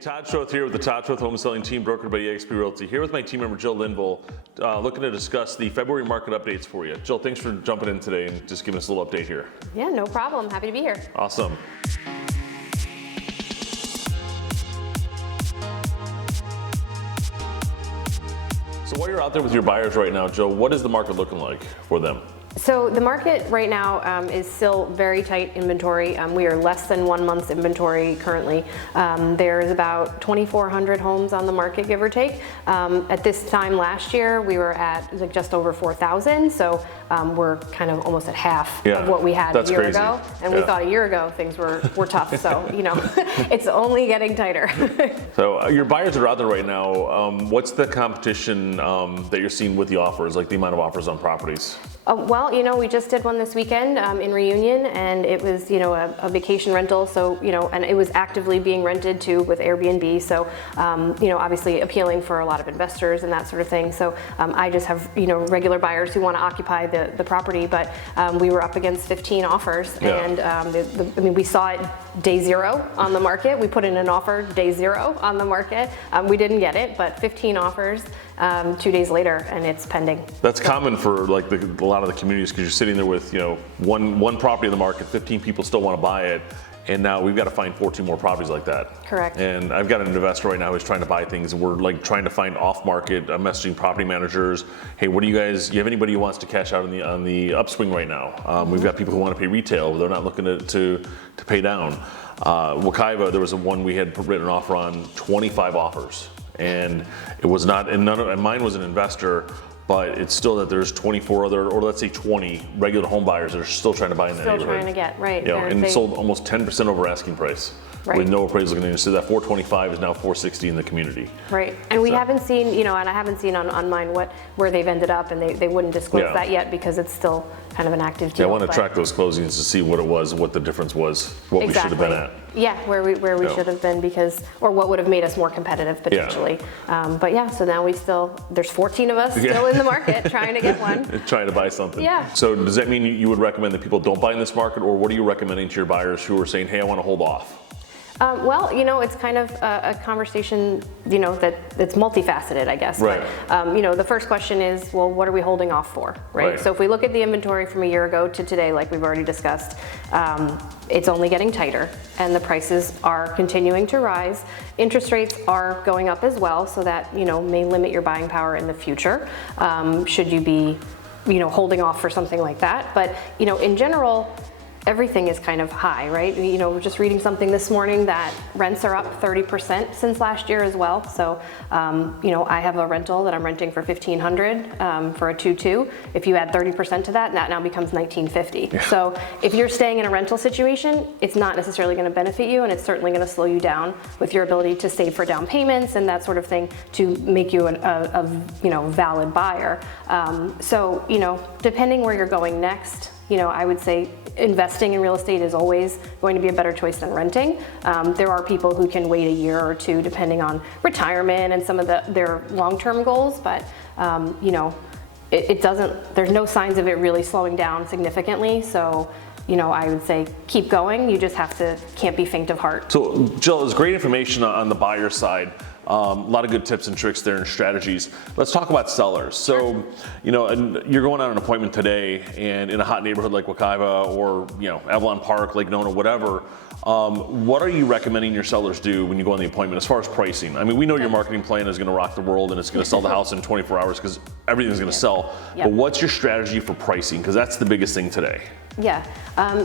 Todd Schroth here with the Todd Schroth Home Selling Team, brokered by eXp Realty. Here with my team member Jill Linville, looking to discuss the February market updates for you. Jill, thanks for jumping in today and just giving us a little update here. Yeah, no problem. Happy to be here. Awesome. So while you're out there with your buyers right now, Jill, what is the market looking like for them? So the market right now is still very tight inventory. We are less than 1 month's inventory currently. There's about 2,400 homes on the market, give or take. At this time last year, we were at like just over 4,000. So we're kind of almost at half of what we had a year ago. And we thought a year ago things were tough. So, you know, it's only getting tighter. So your buyers that are out there right now, what's the competition that you're seeing with the offers, like the amount of offers on properties? Well, you know, we just did one this weekend in Reunion, and it was, you know, a vacation rental. So, you know, and it was actively being rented too with Airbnb. So, you know, obviously appealing for a lot of investors and that sort of thing. So I just have, you know, regular buyers who want to occupy the property, but we were up against 15 offers. And I mean, we saw it day zero on the market. We put in an offer day zero on the market. We didn't get it, but 15 offers 2 days later, and it's pending. That's common for like a lot of the communities, because you're sitting there with, you know, one property in the market, 15 people still want to buy it, and now we've got to find 14 more properties like that. Correct. And I've got an investor right now who's trying to buy things, and we're like trying to find off-market messaging property managers. Hey, what do you guys? You have anybody who wants to cash out on the upswing right now? We've got people who want to pay retail. They're not looking to pay down. Wakaiva, there was one we had written an offer on, 25 offers. And it was not, and mine was an investor, but it's still that there's 24 other, or let's say 20 regular home buyers that are still trying to buy in that neighborhood. Still trying to get, right. You know, and it sold almost 10% over asking price. Right. With no appraisal going in. So that 425 is now 460 in the community. Right, and we haven't seen, you know, and I haven't seen on mine where they've ended up, and they wouldn't disclose that yet because it's still kind of an active deal. Yeah, I want to track those closings to see what it was, what the difference was, what we should have been at. Yeah, where we should have been, because, or what would have made us more competitive potentially. But yeah, so now there's 14 of us still in the market trying to get one. Trying to buy something. Yeah. So does that mean you would recommend that people don't buy in this market, or what are you recommending to your buyers who are saying, hey, I want to hold off? Well, you know, it's kind of a conversation, you know, that's multifaceted, I guess. Right. But, you know, the first question is, well, what are we holding off for, right? So if we look at the inventory from a year ago to today, like we've already discussed, it's only getting tighter, and the prices are continuing to rise. Interest rates are going up as well, so that, you know, may limit your buying power in the future, should you be, you know, holding off for something like that. But, you know, in general, everything is kind of high, right? You know, we're just reading something this morning that rents are up 30% since last year as well. So, you know, I have a rental that I'm renting for $1,500 for a 2-2. If you add 30% to that, that now becomes $1,950. Yeah. So if you're staying in a rental situation, it's not necessarily going to benefit you, and it's certainly going to slow you down with your ability to save for down payments and that sort of thing to make you a you know, valid buyer. So, you know, depending where you're going next, you know, I would say investing in real estate is always going to be a better choice than renting. There are people who can wait a year or two depending on retirement and some of their long-term goals, but you know, there's no signs of it really slowing down significantly. So, you know, I would say keep going. You just can't be faint of heart. So Jill, there's great information on the buyer side. A lot of good tips and tricks there and strategies. Let's talk about sellers. So, you know, you're going on an appointment today, and in a hot neighborhood like Wakaiva or, you know, Avalon Park, Lake Nona, whatever, what are you recommending your sellers do when you go on the appointment as far as pricing? I mean, we know your marketing plan is going to rock the world and it's going to sell the house in 24 hours because everything's going to sell. But what's your strategy for pricing? Because that's the biggest thing today. Yeah,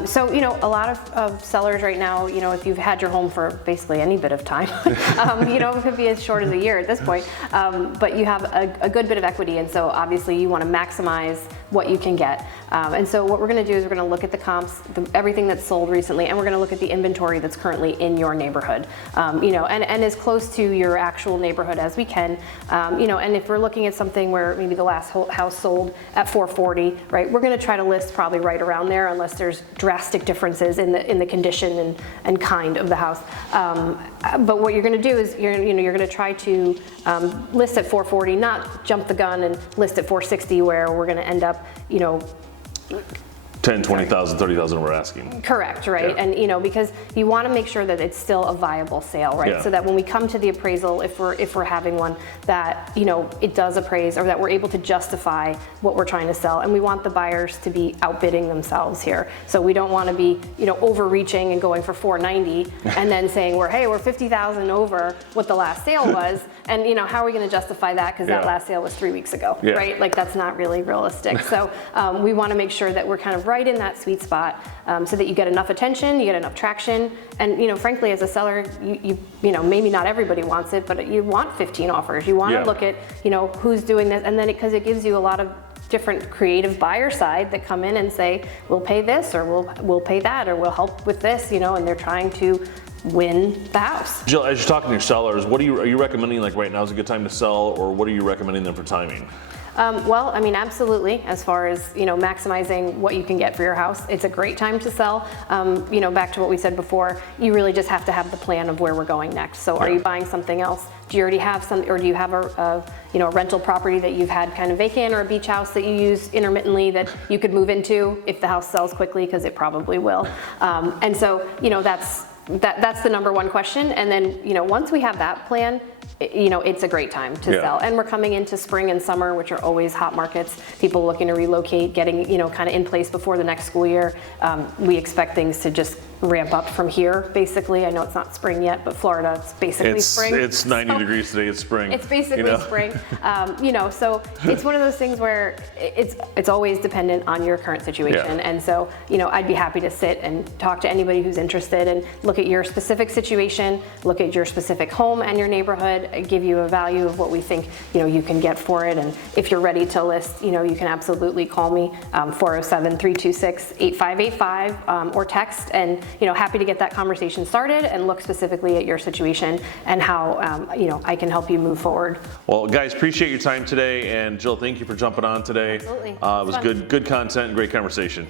so, you know, a lot of sellers right now, you know, if you've had your home for basically any bit of time, you know, it could be as short as a year at this point, but you have a good bit of equity, and so obviously you want to maximize what you can get. And so what we're going to do is we're going to look at the comps, everything that's sold recently, and we're going to look at the inventory that's currently in your neighborhood, you know, and as close to your actual neighborhood as we can, you know, and if we're looking at something where maybe the last house sold at 440, right, we're going to try to list probably right around there unless there's drastic differences in the condition and kind of the house. But what you're going to do is you're going to try to list at 440, not jump the gun and list at 460 where we're going to end up, you know, 10, 20,000, 30,000 we're asking. Correct, right? Yeah. And because you want to make sure that it's still a viable sale, right? Yeah. So that when we come to the appraisal, if we're having one, that it does appraise, or that we're able to justify what we're trying to sell. And we want the buyers to be outbidding themselves here. So we don't want to be overreaching and going for 490 and then saying we're 50,000 over what the last sale was, and how are we going to justify that because that last sale was 3 weeks ago, right? Like that's not really realistic. So we want to make sure that we're kind of right in that sweet spot, so that you get enough attention, you get enough traction, and frankly, as a seller, you maybe not everybody wants it, but you want 15 offers. You want to look at who's doing this, and then because it gives you a lot of different creative buyer side that come in and say we'll pay this, or we'll pay that, or we'll help with this, and they're trying to win the house. Jill, as you're talking to your sellers, are you recommending like right now is a good time to sell, or what are you recommending them for timing? Well, I mean, absolutely. As far as maximizing what you can get for your house, it's a great time to sell. Back to what we said before, you really just have to have the plan of where we're going next. So, are you buying something else? Do you already have some, or do you have a rental property that you've had kind of vacant, or a beach house that you use intermittently that you could move into if the house sells quickly, because it probably will. And so, that's the number one question. And then, once we have that plan, it's a great time to sell. And we're coming into spring and summer, which are always hot markets. People looking to relocate, getting, kind of in place before the next school year. We expect things to just ramp up from here, basically. I know it's not spring yet, but Florida, it's basically spring. It's 90 degrees today, it's spring. It's basically spring. So it's one of those things where it's always dependent on your current situation. And so, I'd be happy to sit and talk to anybody who's interested and look at your specific situation, look at your specific home and your neighborhood, give you a value of what we think, you can get for it. And if you're ready to list, you can absolutely call me, 407-326-8585, or text, and happy to get that conversation started and look specifically at your situation and how I can help you move forward. Well, guys, appreciate your time today, and Jill, thank you for jumping on today. Absolutely. It was good content and great conversation.